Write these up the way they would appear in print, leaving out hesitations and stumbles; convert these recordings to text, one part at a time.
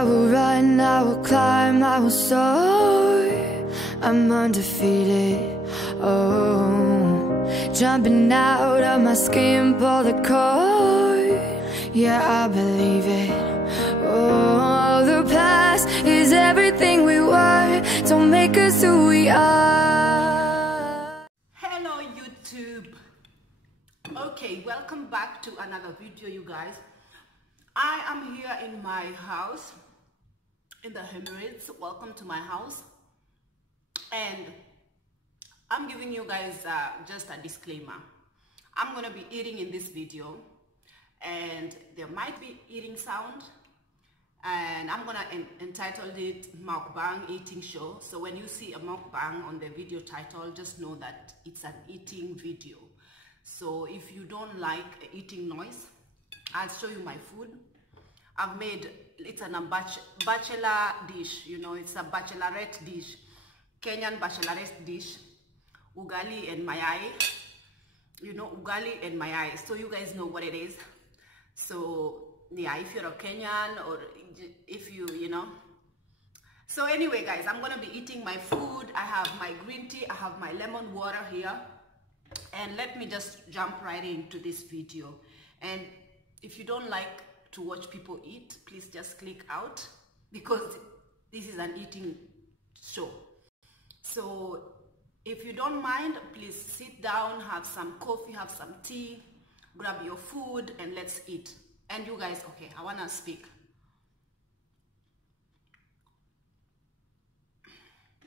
I will run, I will climb, I will soar. I'm undefeated, oh. Jumping out of my skin, pull the cord. Yeah, I believe it. Oh, the past is everything we were. Don't make us who we are. Hello YouTube. Okay, welcome back to another video, you guys. I am here in my house in the Emirates. Welcome to my house, and I'm giving you guys just a disclaimer. I'm gonna be eating in this video, and there might be eating sound, and I'm gonna entitle it MUKbang eating show. So when you see a MUKbang on the video title, just know that it's an eating video. So if you don't like eating noise, I'll show you my food. I've made, it's a bachelor dish, you know, it's a bachelorette dish, Kenyan bachelorette dish, ugali and mayai, you know, ugali and mayai. So you guys know what it is. So yeah, if you're a Kenyan or if you know. So anyway guys, I'm gonna be eating my food. I have my green tea, I have my lemon water here. And let me just jump right into this video. And if you don't like to watch people eat, please just click out, because this is an eating show. So if you don't mind, please sit down, have some coffee, have some tea, grab your food, and let's eat. And you guys, okay, I wanna speak.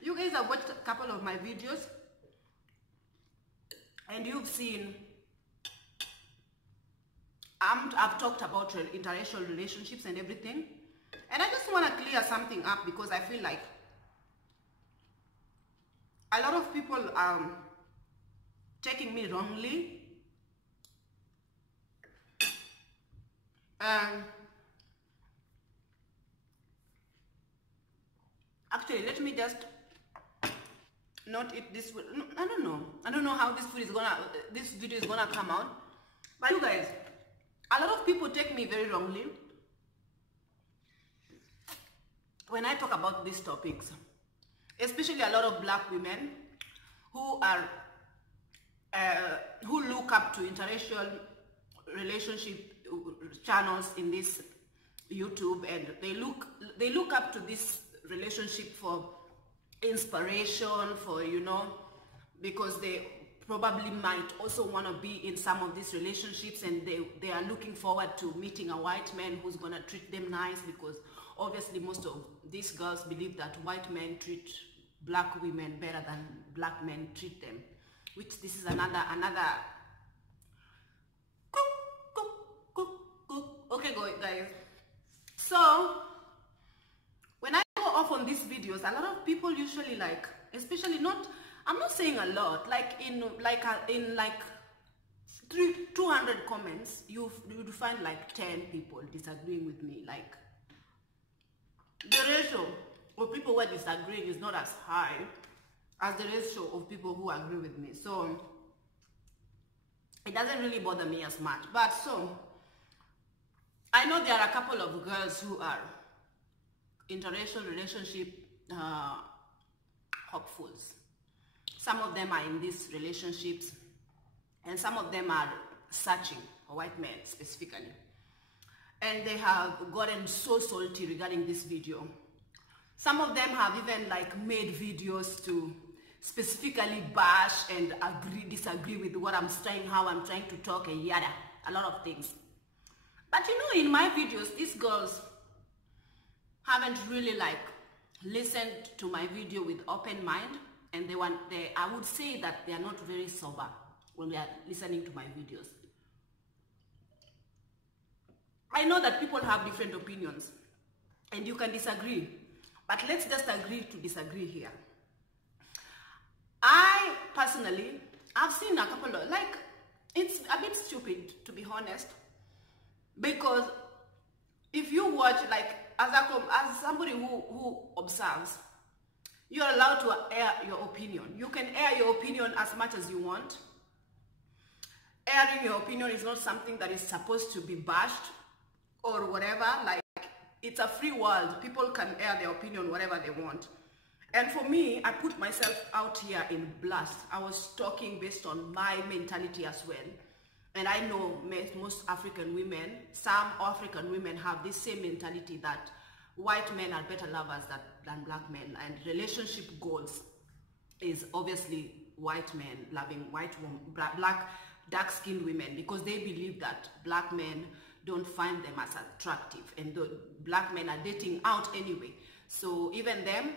You guys have watched a couple of my videos, and you've seen I've talked about interracial relationships and everything, and I just want to clear something up, because I feel like a lot of people are taking me wrongly. Actually, let me just not eat this food. I don't know how this video is gonna come out, but you guys, a lot of people take me very wrongly when I talk about these topics, especially a lot of black women who are who look up to interracial relationship channels in this YouTube, and they look up to this relationship for inspiration, for, you know, because they probably might also want to be in some of these relationships, and they are looking forward to meeting a white man who's gonna treat them nice, because obviously most of these girls believe that white men treat black women better than black men treat them, which this is another okay guys. So when I go off on these videos, a lot of people usually, like, especially, not, I'm not saying a lot, like in 200 comments, you would find like 10 people disagreeing with me. Like, the ratio of people who are disagreeing is not as high as the ratio of people who agree with me. So it doesn't really bother me as much. But so I know there are a couple of girls who are interracial relationship hopefuls. Some of them are in these relationships, and some of them are searching for white men specifically. And they have gotten so salty regarding this video. Some of them have even like made videos to specifically bash and disagree with what I'm saying, how I'm trying to talk, and yada, a lot of things. But you know, in my videos, these girls haven't really like listened to my video with open mind, and I would say that they are not very sober when they are listening to my videos. I know that people have different opinions, and you can disagree, but let's just agree to disagree here. I personally, I've seen a couple of, like, it's a bit stupid, to be honest, because if you watch, like, as somebody who observes, you're allowed to air your opinion. You can air your opinion as much as you want. Airing your opinion is not something that is supposed to be bashed or whatever. Like, it's a free world. People can air their opinion, whatever they want. And for me, I put myself out here in blast. I was talking based on my mentality as well. And I know most African women, some African women have this same mentality that white men are better lovers than black men. And relationship goals is obviously white men loving white women, black dark-skinned women, because they believe that black men don't find them as attractive, and the black men are dating out anyway. So even them,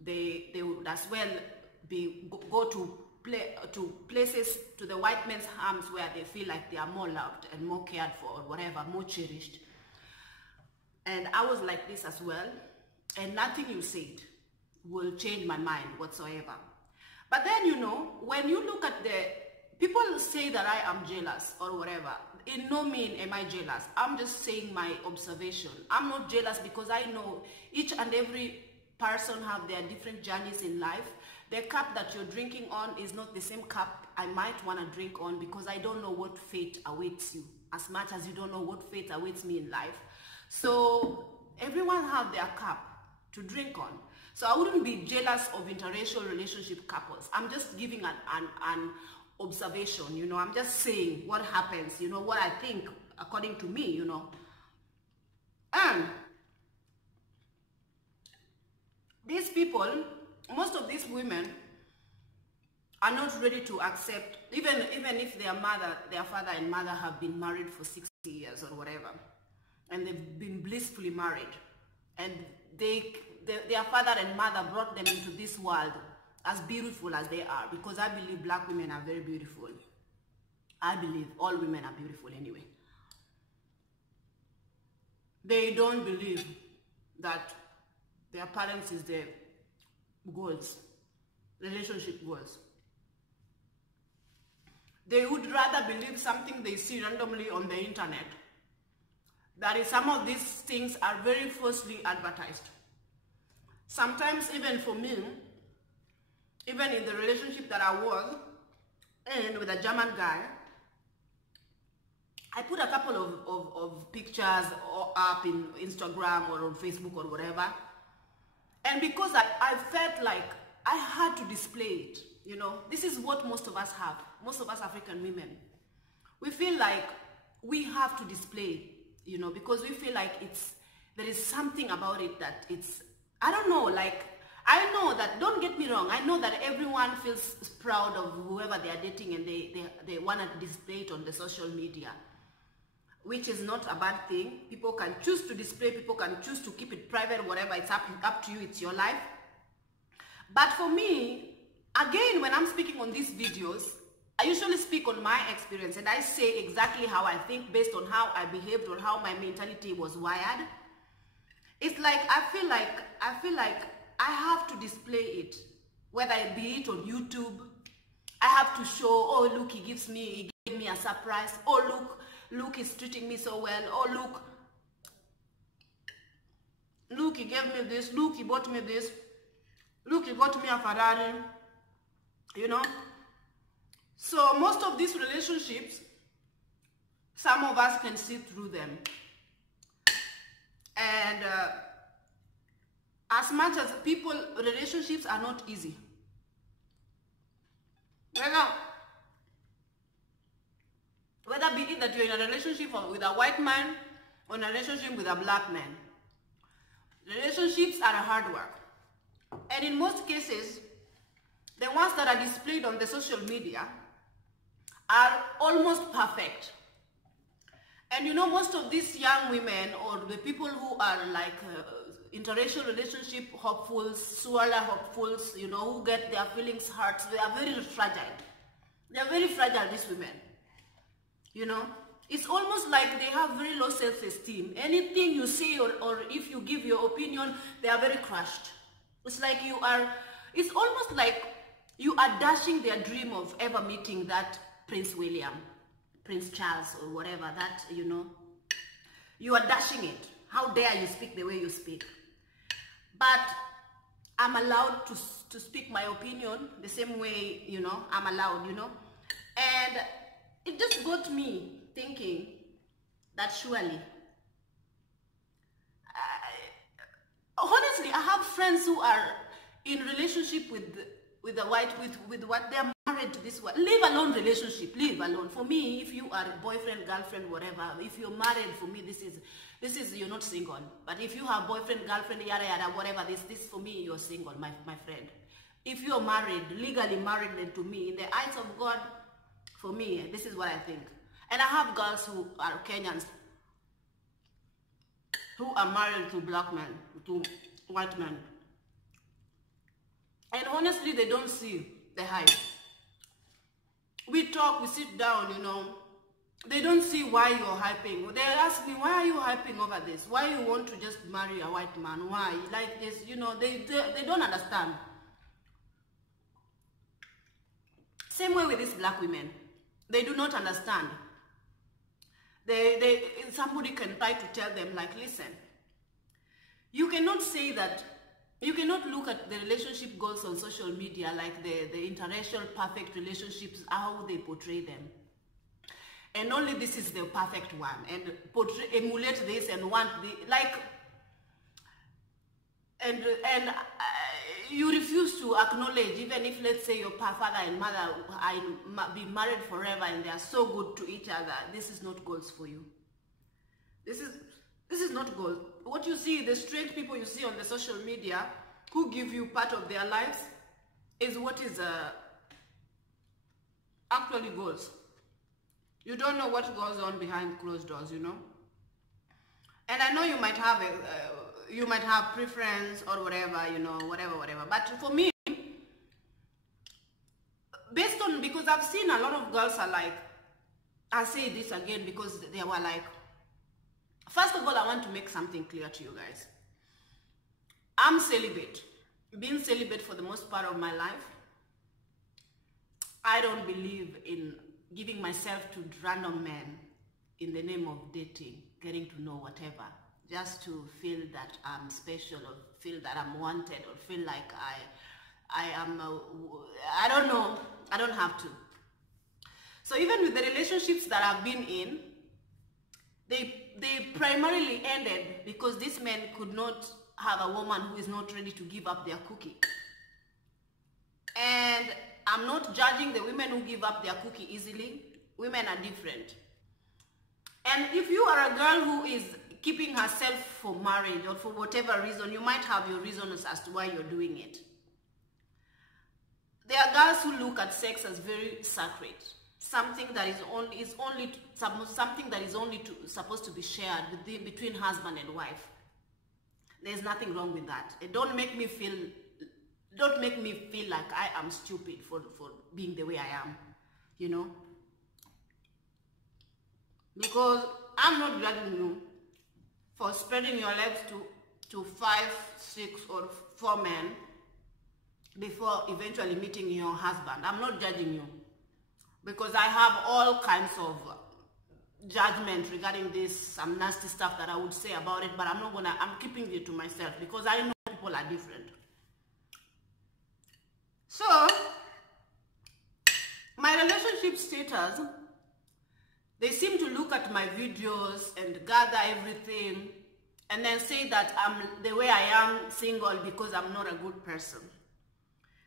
they would as well go to places, to the white men's arms, where they feel like they are more loved and more cared for, or whatever, more cherished. And I was like this as well, and nothing you said will change my mind whatsoever. But then, you know, when you look at people say that I am jealous or whatever. In no means am I jealous. I'm just saying my observation. I'm not jealous because I know each and every person have their different journeys in life. The cup that you're drinking on is not the same cup I might want to drink on, because I don't know what fate awaits you, as much as you don't know what fate awaits me in life. So everyone have their cup to drink on. So I wouldn't be jealous of interracial relationship couples. I'm just giving an observation, you know. I'm just saying what happens, you know, what I think according to me, you know. And these people, most of these women are not ready to accept, even if their father and mother have been married for 60 years or whatever, and they've been blissfully married, and their father and mother brought them into this world as beautiful as they are, because I believe black women are very beautiful. I believe all women are beautiful anyway. They don't believe that their parents is their goals, relationship goals. They would rather believe something they see randomly on the internet. That is, some of these things are very falsely advertised. Sometimes even for me, even in the relationship that I was in with a German guy, I put a couple of pictures up in Instagram or on Facebook or whatever. And because I felt like I had to display it, you know. This is what most of us have, most of us African women. We feel like we have to display, you know, because we feel like there is something about it that I don't know, like, I know that, don't get me wrong, I know that everyone feels proud of whoever they are dating, and they want to display it on the social media, which is not a bad thing. People can choose to display, people can choose to keep it private, whatever, it's up to you, it's your life. But for me, again, when I'm speaking on these videos, I usually speak on my experience, and I say exactly how I think based on how I behaved or how my mentality was wired. It's like I feel like I have to display it, whether it be it on YouTube. I have to show, oh look, he gave me a surprise. Oh look, he's treating me so well. Oh look, he gave me this. Look, he bought me this. Look, he got me a Ferrari. You know. So most of these relationships, some of us can see through them. And as much as relationships are not easy. Whether be it that you're in a relationship with a white man or in a relationship with a black man, relationships are a hard work. And in most cases, the ones that are displayed on the social media are almost perfect. And you know, most of these young women, or the people who are like interracial relationship hopefuls, swirler hopefuls, you know, who get their feelings hurt, they are very fragile. They are very fragile, these women. You know, it's almost like they have very low self-esteem. Anything you say or if you give your opinion, they are very crushed. It's like it's almost like you are dashing their dream of ever meeting that Prince William, Prince Charles, or whatever, that, you know, you are dashing it. How dare you speak the way you speak? But I'm allowed to speak my opinion the same way, you know, I'm allowed, you know. And it just got me thinking that surely Honestly, I have friends who are in relationship with what they're married to this one. Leave alone relationship, leave alone. For me, if you are boyfriend, girlfriend, whatever, if you're married, for me, this is you're not single. But if you have boyfriend, girlfriend, yada yada, whatever, this for me, you're single, my friend. If you're married, legally married, then to me, in the eyes of God, for me, this is what I think. And I have girls who are Kenyans who are married to black men, to white men. And honestly, they don't see the hype. We talk, we sit down, you know. They don't see why you're hyping. They ask me, why are you hyping over this? Why you want to just marry a white man? Why? Like this, you know, they don't understand. Same way with these black women. They do not understand. Somebody can try to tell them, like, listen, you cannot say that, you cannot look at the relationship goals on social media, like the interracial perfect relationships, how they portray them. And only this is the perfect one, and emulate this and want the, like, and you refuse to acknowledge, even if, let's say, your father and mother be married forever and they are so good to each other. This is not goals for you. This is not goals. What you see, the strange people you see on the social media who give you part of their lives is what is actually goals. You don't know what goes on behind closed doors, you know. And I know you might have you might have preference or whatever, you know, whatever. But for me, based on, because I've seen a lot of girls are like, I say this again because they were like, first of all, I want to make something clear to you guys. I'm celibate. Being celibate for the most part of my life. I don't believe in giving myself to random men in the name of dating, getting to know whatever, just to feel that I'm special or feel that I'm wanted or feel like I am, I don't know, I don't have to. So even with the relationships that I've been in, they primarily ended because these men could not have a woman who is not ready to give up their cookie. And I'm not judging the women who give up their cookie easily. Women are different. And if you are a girl who is keeping herself for marriage or for whatever reason, you might have your reasons as to why you're doing it. There are girls who look at sex as very sacred, something that is supposed to be shared between husband and wife. There's nothing wrong with that. It don't make me feel like I am stupid for being the way I am, you know. Because I'm not judging you for spreading your legs to 5, 6, or 4 men before eventually meeting your husband. I'm not judging you because I have all kinds of judgment regarding this, some nasty stuff that I would say about it, but I'm keeping it to myself because I know people are different. So, my relationship status, they seem to look at my videos and gather everything and then say that I'm the way I am single because I'm not a good person.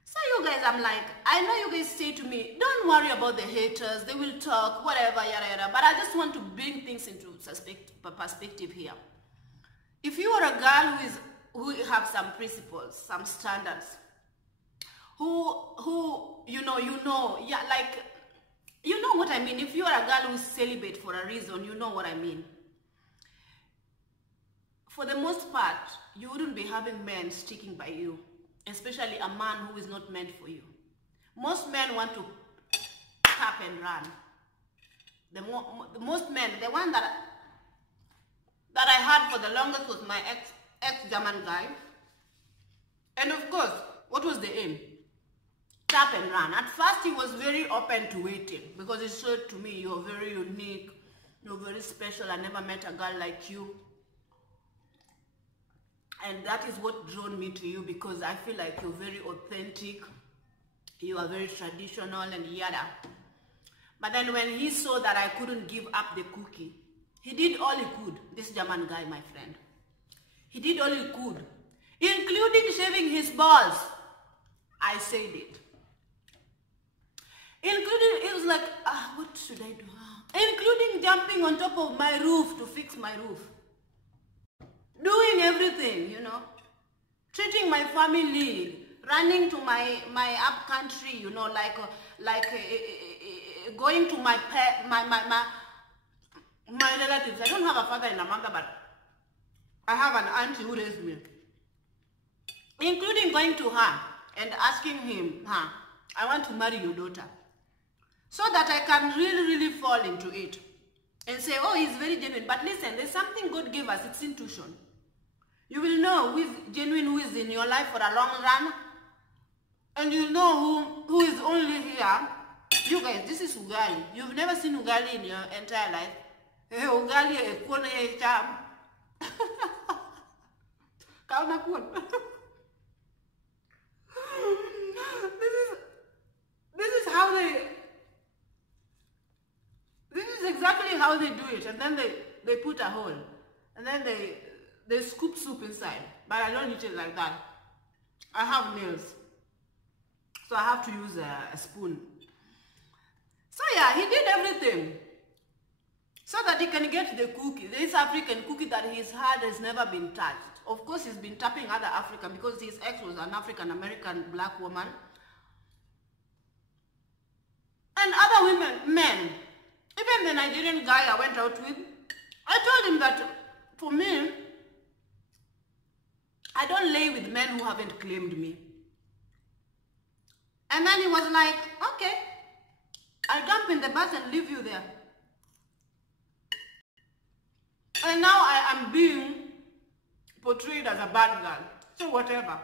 So you guys, I'm like, I know you guys say to me, don't worry about the haters, they will talk, whatever, yada yada, but I just want to bring things into perspective here. If you are a girl who have some principles, some standards, who you know, yeah, like, you know what I mean. If you are a girl who's celibate for a reason, you know what I mean. For the most part, you wouldn't be having men sticking by you, especially a man who is not meant for you. Most men want to tap and run. Most men, the one that I had for the longest was my ex-German guy. And of course, what was the aim? Tap and run. At first, he was very open to waiting because he said to me, you're very unique, you're very special, I never met a girl like you. And that is what drew me to you because I feel like you're very authentic, you are very traditional and yada. But then when he saw that I couldn't give up the cookie, he did all he could, this German guy, my friend. He did all he could including shaving his balls. I said it. Including, it was like, what should I do? Including jumping on top of my roof to fix my roof. Doing everything, you know. Treating my family, running to my up country, you know, like going to my relatives. I don't have a father and a mother, but I have an auntie who raised me. Including going to her and asking him, I want to marry your daughter. So that I can really fall into it. And say, oh, he's very genuine. But listen, there's something God gave us. It's intuition. You will know who is genuine, who is in your life for a long run. And you know who is only here. You guys, this is ugali. You've never seen ugali in your entire life. Ugali is charm. This is exactly how they do it. And then they put a hole. And then they scoop soup inside. But I don't eat it like that. I have nails. So I have to use a spoon. So yeah, he did everything. So that he can get the cookie. This African cookie that he's had has never been touched. Of course, he's been tapping other Africa because his ex was an African-American black woman. And other women, men. Even the Nigerian guy I went out with, I told him that for me, I don't lay with men who haven't claimed me. And then he was like, okay, I'll jump in the bus and leave you there. And now I am being portrayed as a bad girl. So whatever.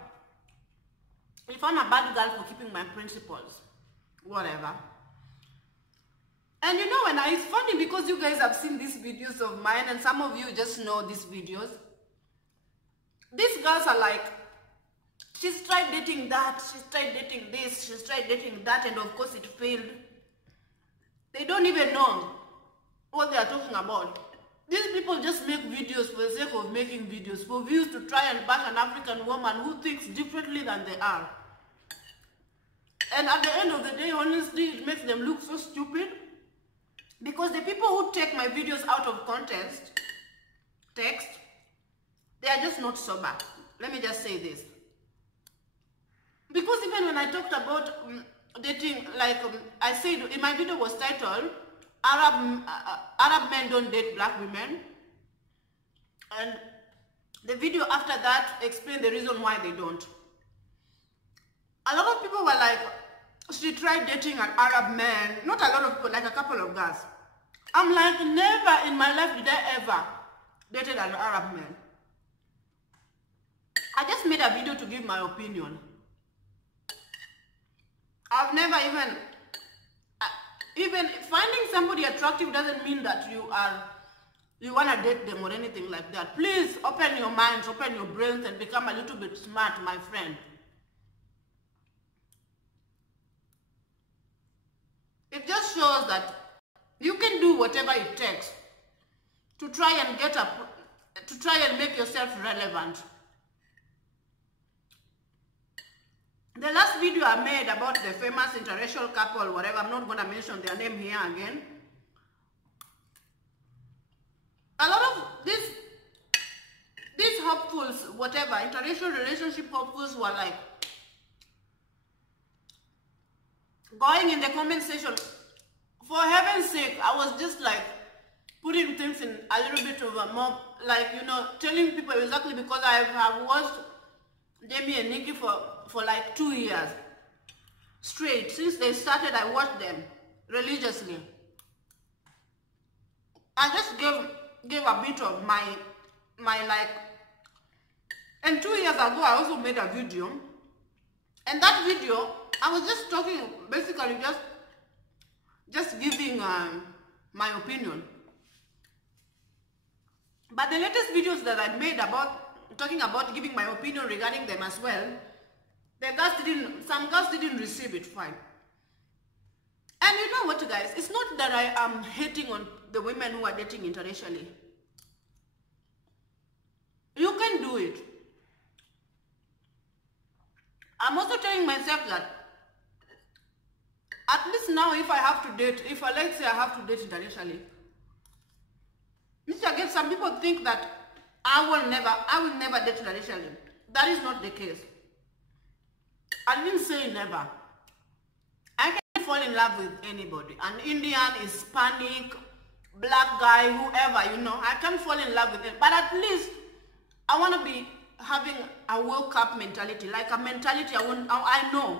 If I'm a bad girl for keeping my principles, whatever. And you know, it's funny because you guys have seen these videos of mine and some of you just know these videos. These girls are like, she's tried dating that, she's tried dating this, she's tried dating that, and of course it failed. They don't even know what they are talking about. These people just make videos for the sake of making videos, for views to try and bash an African woman who thinks differently than they are. And at the end of the day, honestly, it makes them look so stupid. Because the people who take my videos out of context, text, they are just not sober. Let me just say this. Because even when I talked about dating, like I said, in my video was titled, Arab men don't date black women. And the video after that explained the reason why they don't. A lot of people were like, she tried dating an Arab man. Not a lot of people, like a couple of guys. I'm like, never in my life did I ever dated an Arab man. I just made a video to give my opinion. I've never even finding somebody attractive doesn't mean that you want to date them or anything like that. Please open your minds, open your brains and become a little bit smart, my friend. It just shows that you can do whatever it takes to try and make yourself relevant. The last video I made about the famous interracial couple, whatever, I'm not going to mention their name here again. A lot of these hopefuls, whatever, interracial relationship hopefuls were like going in the comment section. For heaven's sake, I was just like putting things in a little bit of a more, like, you know, telling people exactly, because I have watched Jamie and Nikki for like 2 years straight. Since they started, I watched them religiously. I just gave a bit of my like, and 2 years ago I also made a video, and that video I was just talking, basically just giving my opinion. But the latest videos that I made about talking about giving my opinion regarding them as well, some girls didn't receive it fine. And you know what, guys? It's not that I am hating on the women who are dating interracially. You can do it. I'm also telling myself that at least now, if I have to date, let's say I have to date interracially, again, some people think that I will never date interracially. That is not the case. I didn't say never. I can fall in love with anybody. An Indian, Hispanic, black guy, whoever, you know. I can fall in love with them. But at least I want to be having a woke up mentality. Like a mentality I know.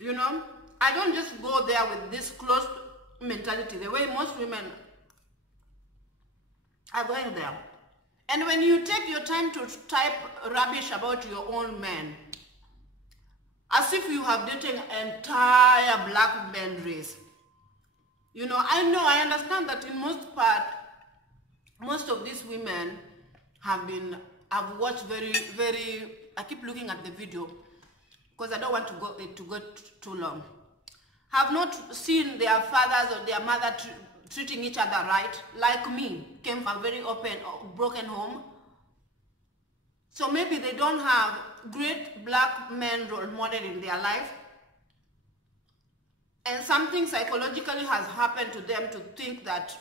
You know? I don't just go there with this closed mentality, the way most women are going there. And when you take your time to type rubbish about your own man, as if you have dated an entire black man race. You know, I understand that in most part, most of these women I've watched very, I keep looking at the video because I don't want to go too long. Have not seen their fathers or their mother treating each other right, like me, came from a very open, broken home. So maybe they don't have great black men role model in their life. And something psychologically has happened to them to think that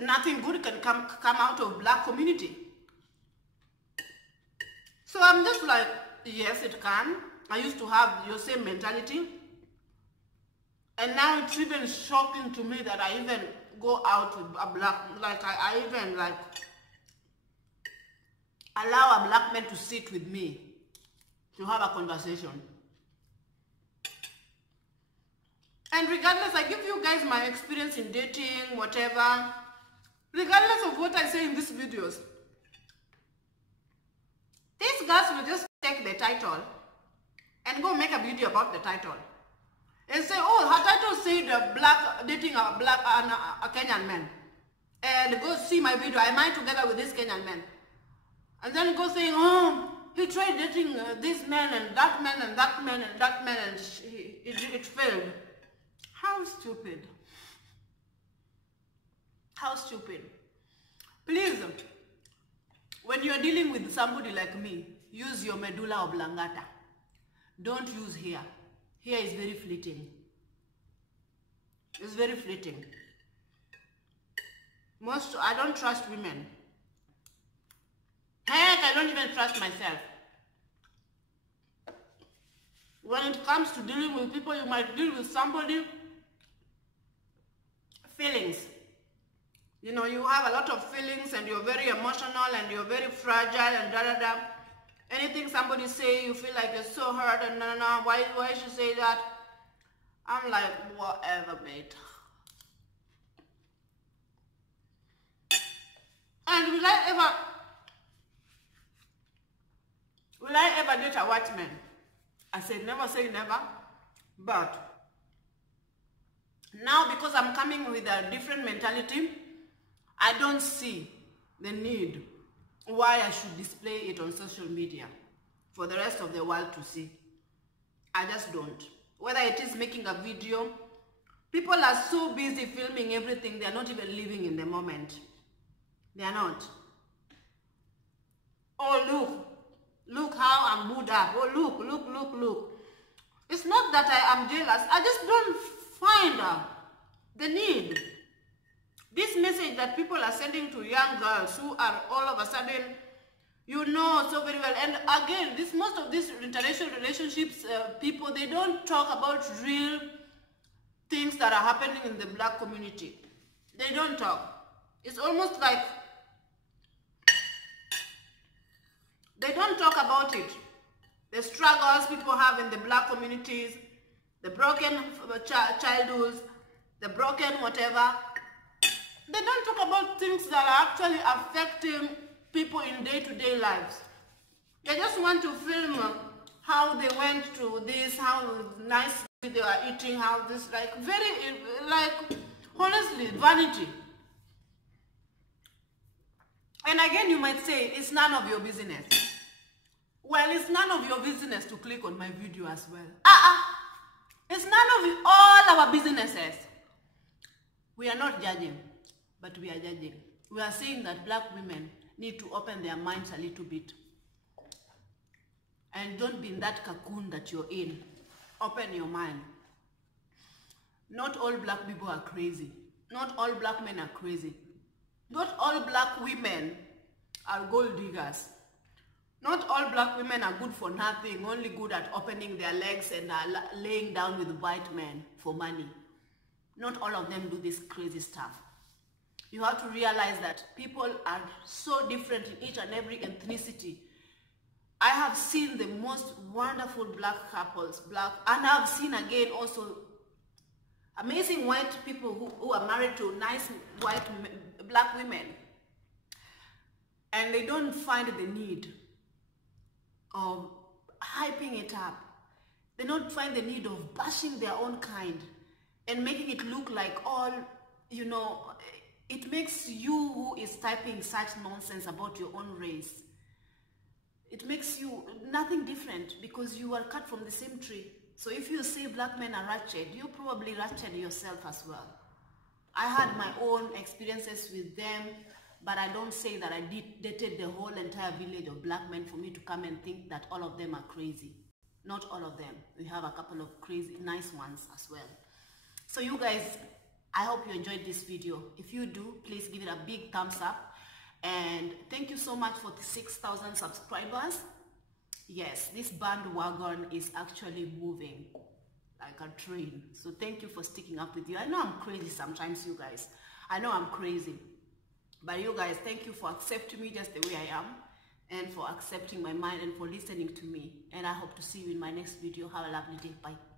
nothing good can come out of black community. So I'm just like, yes, it can. I used to have your same mentality. And now it's even shocking to me that I even go out with a black, like I even like allow a black man to sit with me to have a conversation. And regardless, I give you guys my experience in dating, whatever. Regardless of what I say in these videos, these guys will just take the title and go make a video about the title. And say, oh, her title said dating a Kenyan man. And go see my video, am I together with this Kenyan man? And then go saying, oh, he tried dating this man and that man and that man and that man and it failed. How stupid. How stupid. Please, when you're dealing with somebody like me, use your medulla oblongata. Don't use hair. Hair is very fleeting. It's very fleeting. I don't trust women. Heck, I don't even trust myself. When it comes to dealing with people, you might deal with somebody, feelings. You know, you have a lot of feelings and you're very emotional and you're very fragile and da-da-da. Anything somebody say, you feel like you're so hurt and no, why should say that? I'm like, whatever, mate. And will I ever date a white man? I said, never say never. But now, because I'm coming with a different mentality, I don't see the need why I should display it on social media for the rest of the world to see. I just don't. Whether it is making a video, people are so busy filming everything, they are not even living in the moment. They are not. Oh, look how I'm Buddha. Oh, look. It's not that I am jealous. I just don't find the need. This message that people are sending to young girls who are all of a sudden, you know so very well. And again, most of these interracial relationships, people, they don't talk about real things that are happening in the black community. They don't talk. It's almost like they don't talk about it. The struggles people have in the black communities, the broken childhoods, the broken whatever. They don't talk about things that are actually affecting people in day-to-day lives. They just want to film how they went to this, how nice they are eating, how this, like, honestly, vanity. And again, you might say, it's none of your business. Well, it's none of your business to click on my video as well. It's none of all our businesses. We are not judging, but we are judging. We are saying that black women need to open their minds a little bit. and don't be in that cocoon that you're in. Open your mind. Not all black people are crazy. Not all black men are crazy. Not all black women are gold diggers. Not all black women are good for nothing, only good at opening their legs and are laying down with white men for money. Not all of them do this crazy stuff. You have to realize that people are so different in each and every ethnicity. I have seen the most wonderful black couples, and I've seen again also amazing white people who are married to nice black women, and they don't find the need of hyping it up. They don't find the need of bashing their own kind and making it look like all, you know, it makes you who is typing such nonsense about your own race, it makes you nothing different, because you are cut from the same tree. So if you say black men are ratchet, you probably ratchet yourself as well. I had my own experiences with them, but I don't say that I dated the whole entire village of black men for me to come and think that all of them are crazy. Not all of them. We have a couple of crazy, nice ones as well. So you guys, I hope you enjoyed this video. If you do, please give it a big thumbs up. And thank you so much for the 6,000 subscribers. Yes, this bandwagon is actually moving like a train. So thank you for sticking up with you. I know I'm crazy sometimes, you guys. I know I'm crazy. But you guys, thank you for accepting me just the way I am, and for accepting my mind and for listening to me. And I hope to see you in my next video. Have a lovely day. Bye.